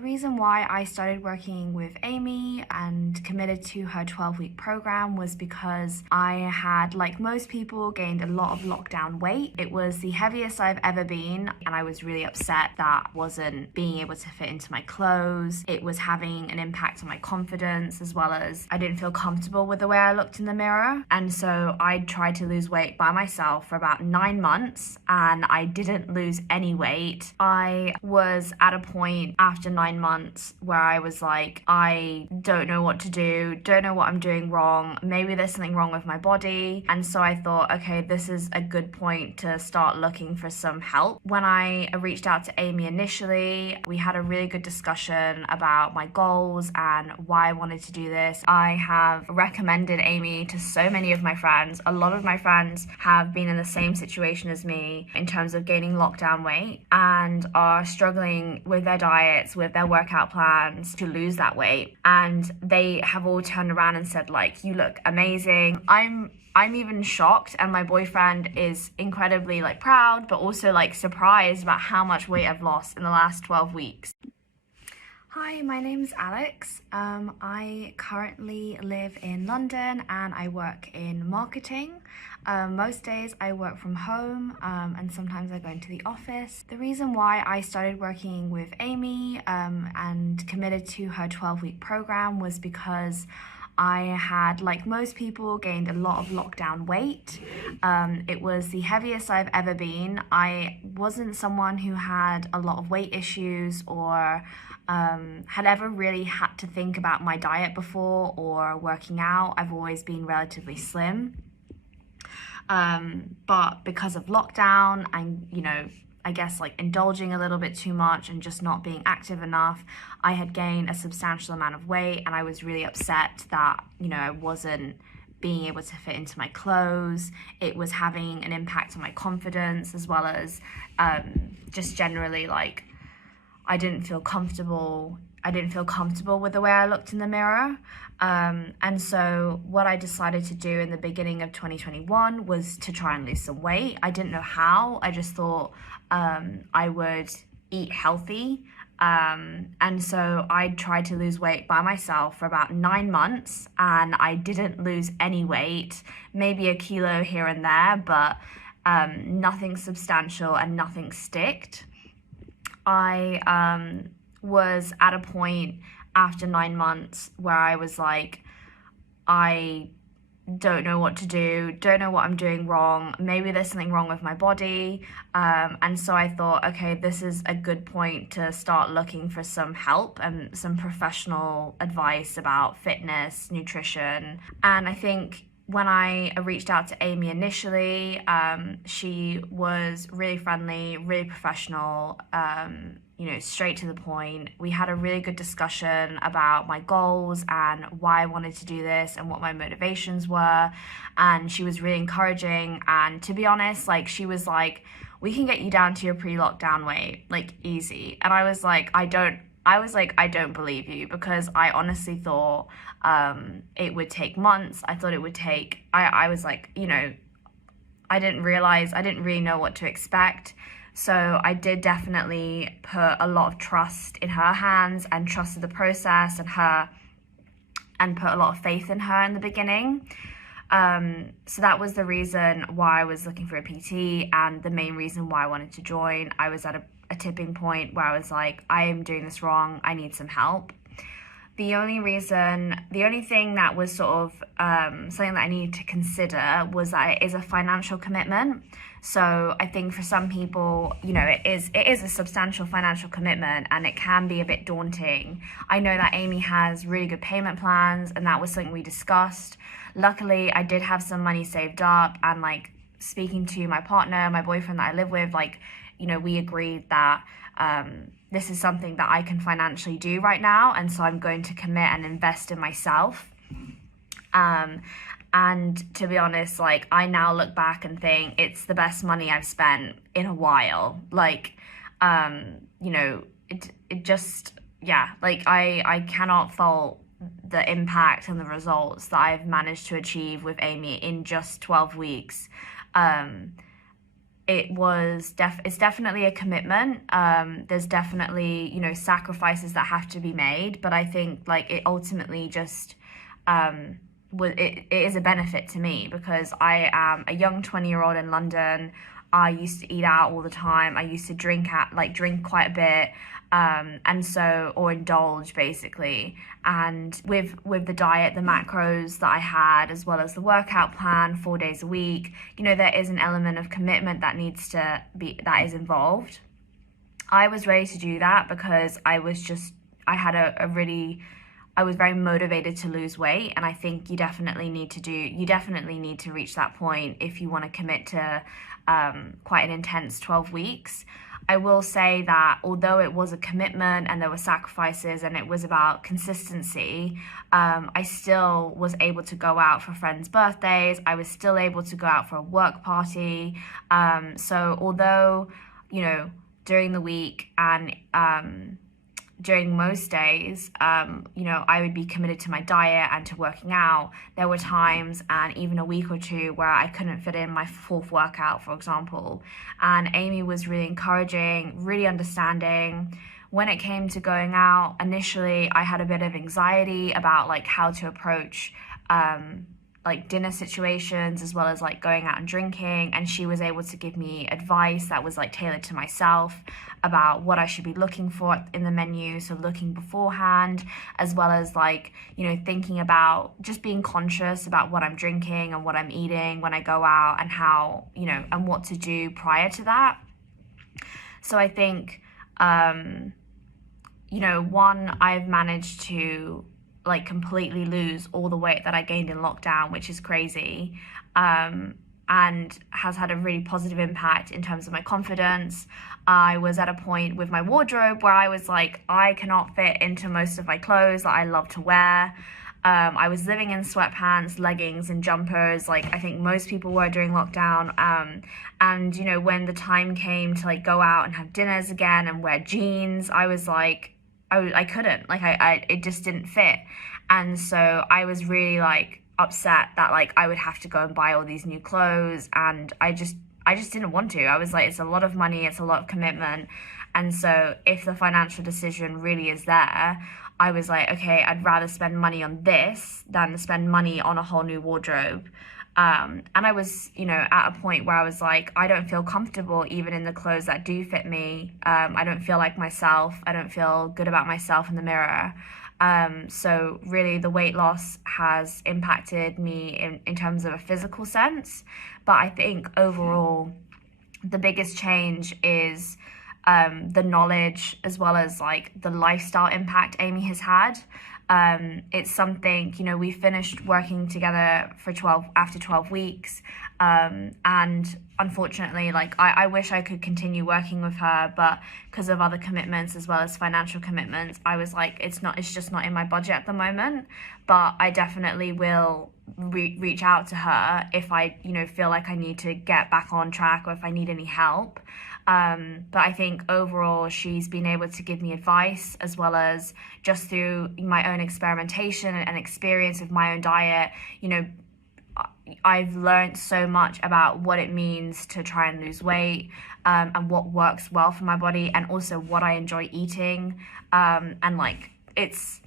The reason why I started working with Amy and committed to her 12-week program was because I had, like most people, gained a lot of lockdown weight. It was the heaviest I've ever been, and I was really upset that I wasn't being able to fit into my clothes. It was having an impact on my confidence, as well as I didn't feel comfortable with the way I looked in the mirror. And so I tried to lose weight by myself for about 9 months, and I didn't lose any weight. I was at a point after 9 months where I was like, I don't know what to do, don't know what I'm doing wrong, maybe there's something wrong with my body. And so I thought, okay, this is a good point to start looking for some help. When I reached out to Amy initially, we had a really good discussion about my goals and why I wanted to do this. I have recommended Amy to so many of my friends. A lot of my friends have been in the same situation as me in terms of gaining lockdown weight and are struggling with their diets, with their workout plans to lose that weight. And they have all turned around and said, like, you look amazing. I'm even shocked, and my boyfriend is incredibly like proud, but also like surprised about how much weight I've lost in the last 12 weeks. Hi, my name's Alex. I currently live in London and I work in marketing. Most days I work from home and sometimes I go into the office. The reason why I started working with Amy and committed to her 12-week program was because I had, like most people, gained a lot of lockdown weight. It was the heaviest I've ever been. I wasn't someone who had a lot of weight issues or had ever really had to think about my diet before or working out. I've always been relatively slim. But because of lockdown and, I guess like indulging a little bit too much and just not being active enough, I had gained a substantial amount of weight, and I was really upset that, I wasn't being able to fit into my clothes. It was having an impact on my confidence, as well as just generally like I didn't feel comfortable with the way I looked in the mirror. And so what I decided to do in the beginning of 2021 was to try and lose some weight. I didn't know how. I just thought I would eat healthy. And so I tried to lose weight by myself for about 9 months, and I didn't lose any weight, maybe a kilo here and there, but nothing substantial and nothing sticked. I was at a point after 9 months where I was like, I don't know what to do, don't know what I'm doing wrong, maybe there's something wrong with my body. And so I thought, okay, this is a good point to start looking for some help and some professional advice about fitness, nutrition. And I think when I reached out to Amy initially, she was really friendly, really professional, straight to the point. We had a really good discussion about my goals and why I wanted to do this and what my motivations were. And she was really encouraging. And to be honest, like, she was like, we can get you down to your pre-lockdown weight, like, easy. And I was like, I don't believe you, because I honestly thought it would take months. I thought it would take, I was like, I didn't really know what to expect. So I did definitely put a lot of trust in her hands and trusted the process and put a lot of faith in her in the beginning. So that was the reason why I was looking for a PT, and the main reason why I wanted to join. I was at a tipping point where I was like, I am doing this wrong, I need some help. The only thing that was sort of something that I needed to consider was that it is a financial commitment. So I think for some people, it is a substantial financial commitment, and it can be a bit daunting. I know that Amy has really good payment plans, and that was something we discussed. Luckily, I did have some money saved up, and like speaking to my partner, my boyfriend that I live with, we agreed that this is something that I can financially do right now, and so I'm going to commit and invest in myself. And to be honest, like, I now look back and think it's the best money I've spent in a while. Like, it just, yeah, like, I cannot fault the impact and the results that I've managed to achieve with Amy in just 12 weeks. it's definitely a commitment. There's definitely, sacrifices that have to be made, but I think like it ultimately just it is a benefit to me because I am a young 20-year-old in London. I used to eat out all the time. I used to drink quite a bit, or indulge basically. And with the diet, the macros that I had, as well as the workout plan, 4 days a week, there is an element of commitment that is involved. I was ready to do that because I was very motivated to lose weight, and I think you definitely need to reach that point if you want to commit to quite an intense 12 weeks. I will say that although it was a commitment and there were sacrifices and it was about consistency, I still was able to go out for friends' birthdays. I was still able to go out for a work party. So although, during the week and during most days, I would be committed to my diet and to working out. There were times and even a week or two where I couldn't fit in my fourth workout, for example. And Amy was really encouraging, really understanding. When it came to going out, initially I had a bit of anxiety about like how to approach like dinner situations as well as like going out and drinking, and she was able to give me advice that was like tailored to myself about what I should be looking for in the menu, so looking beforehand, as well as like thinking about just being conscious about what I'm drinking and what I'm eating when I go out, and how and what to do prior to that. So I think one, I've managed to like completely lose all the weight that I gained in lockdown, which is crazy, and has had a really positive impact in terms of my confidence. I was at a point with my wardrobe where I was like, I cannot fit into most of my clothes that I love to wear. I was living in sweatpants, leggings, and jumpers, like I think most people were during lockdown. And when the time came to like go out and have dinners again and wear jeans, I was like, I couldn't, like it just didn't fit. And so I was really like upset that like I would have to go and buy all these new clothes, and I just didn't want to. I was like, it's a lot of money, it's a lot of commitment. And so if the financial decision really is there, I was like, okay, I'd rather spend money on this than spend money on a whole new wardrobe. And I was, at a point where I was like, I don't feel comfortable even in the clothes that do fit me. I don't feel like myself. I don't feel good about myself in the mirror. So really the weight loss has impacted me in terms of a physical sense. But I think overall, the biggest change is the knowledge as well as like the lifestyle impact Amy has had. It's something, we finished working together after 12 weeks. And unfortunately, like I wish I could continue working with her, but because of other commitments as well as financial commitments, I was like, it's just not in my budget at the moment. But I definitely will reach out to her if I, feel like I need to get back on track or if I need any help. But I think overall she's been able to give me advice, as well as just through my own experimentation and experience with my own diet. I've learned so much about what it means to try and lose weight, and what works well for my body, and also what I enjoy eating. And like it's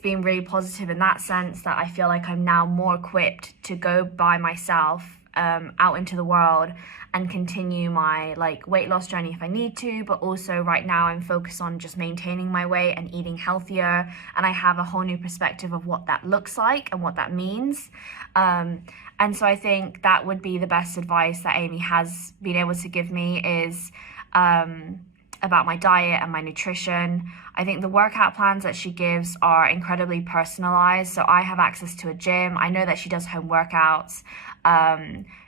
been really positive in that sense, that I feel like I'm now more equipped to go by myself out into the world and continue my like weight loss journey if I need to. But also right now I'm focused on just maintaining my weight and eating healthier, and I have a whole new perspective of what that looks like and what that means. And so I think that would be the best advice that Amy has been able to give me, is about my diet and my nutrition. I think the workout plans that she gives are incredibly personalized. So I have access to a gym. I know that she does home workouts.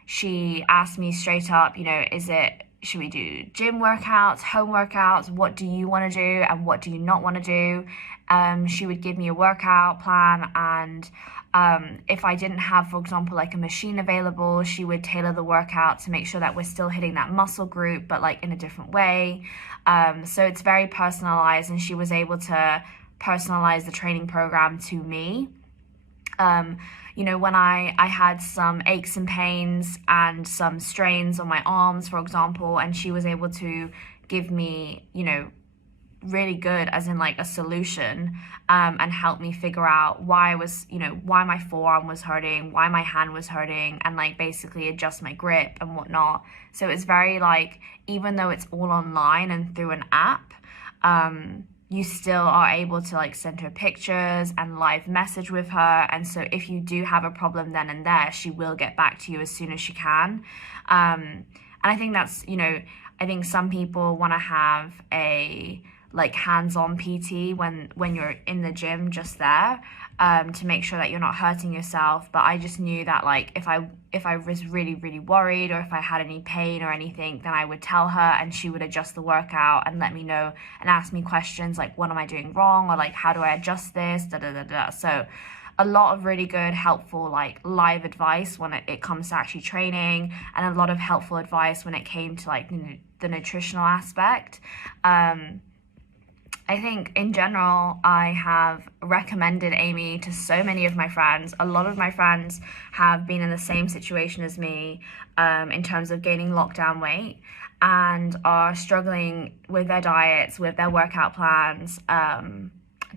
She asked me straight up, should we do gym workouts, home workouts? What do you want to do and what do you not want to do? She would give me a workout plan, and if I didn't have, for example, like a machine available, she would tailor the workout to make sure that we're still hitting that muscle group, but like in a different way. So it's very personalized, and she was able to personalize the training program to me. When I had some aches and pains and some strains on my arms, for example, and she was able to give me, really good, as in like a solution, and help me figure out why why my forearm was hurting, why my hand was hurting, and like basically adjust my grip and whatnot. So it's very like, even though it's all online and through an app, you still are able to like send her pictures and live message with her. And so if you do have a problem then and there, she will get back to you as soon as she can. And I think that's, I think some people want to have a like hands-on PT when you're in the gym just there, to make sure that you're not hurting yourself. But I just knew that like if I was really, really worried, or if I had any pain or anything, then I would tell her and she would adjust the workout and let me know and ask me questions like, what am I doing wrong? Or like, how do I adjust this? So a lot of really good, helpful, like live advice when it comes to actually training, and a lot of helpful advice when it came to like the nutritional aspect. I think in general, I have recommended Amy to so many of my friends. A lot of my friends have been in the same situation as me, in terms of gaining lockdown weight, and are struggling with their diets, with their workout plans,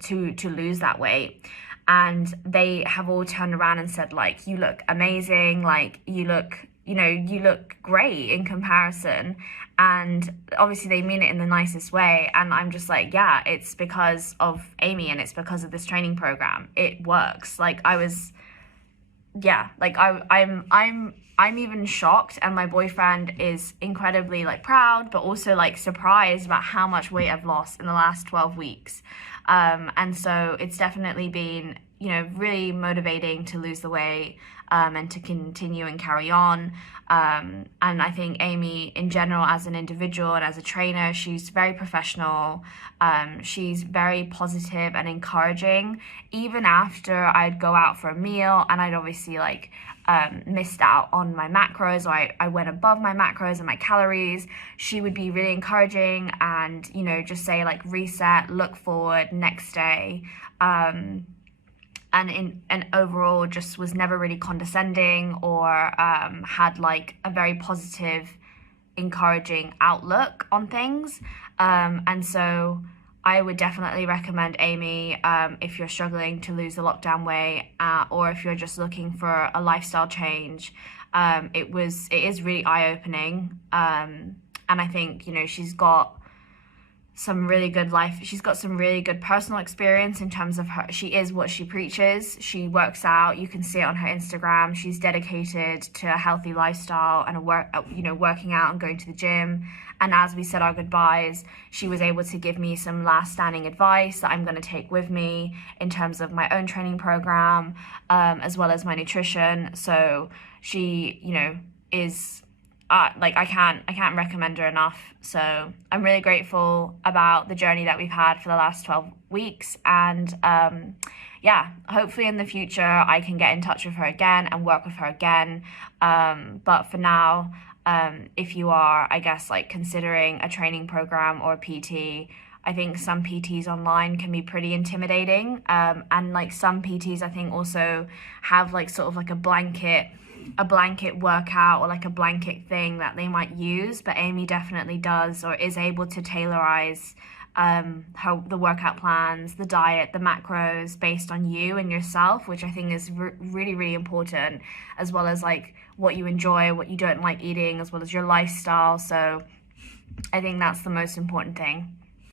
to lose that weight. And they have all turned around and said like, you look amazing, like you look great in comparison. And obviously they mean it in the nicest way. And I'm just like, yeah, it's because of Amy and it's because of this training program. It works. Like I'm even shocked, and my boyfriend is incredibly like proud, but also like surprised about how much weight I've lost in the last 12 weeks. And so it's definitely been, really motivating to lose the weight, and to continue and carry on. And I think Amy in general, as an individual and as a trainer, she's very professional. She's very positive and encouraging. Even after I'd go out for a meal and I'd obviously like missed out on my macros, or I went above my macros and my calories, she would be really encouraging and, just say like, reset, look forward, next day. And overall just was never really condescending, or had like a very positive, encouraging outlook on things. And so I would definitely recommend Amy, if you're struggling to lose the lockdown weight, or if you're just looking for a lifestyle change. It is really eye-opening. And I think, she's got some really good personal experience in terms of her. She is what she preaches. She works out. You can see it on her Instagram. She's dedicated to a healthy lifestyle and working out and going to the gym. And as we said our goodbyes, she was able to give me some last standing advice that I'm going to take with me in terms of my own training program, as well as my nutrition. So she, is I can't recommend her enough. So I'm really grateful about the journey that we've had for the last 12 weeks. And hopefully in the future I can get in touch with her again and work with her again. But for now, if you are, I guess, like considering a training program or a PT, I think some PTs online can be pretty intimidating. And like some PTs I think also have like sort of like a blanket workout or like a blanket thing that they might use, but Amy definitely does, or is able to tailorize the workout plans, the diet, the macros based on you and yourself, which I think is really, really important, as well as like what you enjoy, what you don't like eating, as well as your lifestyle. So I think that's the most important thing.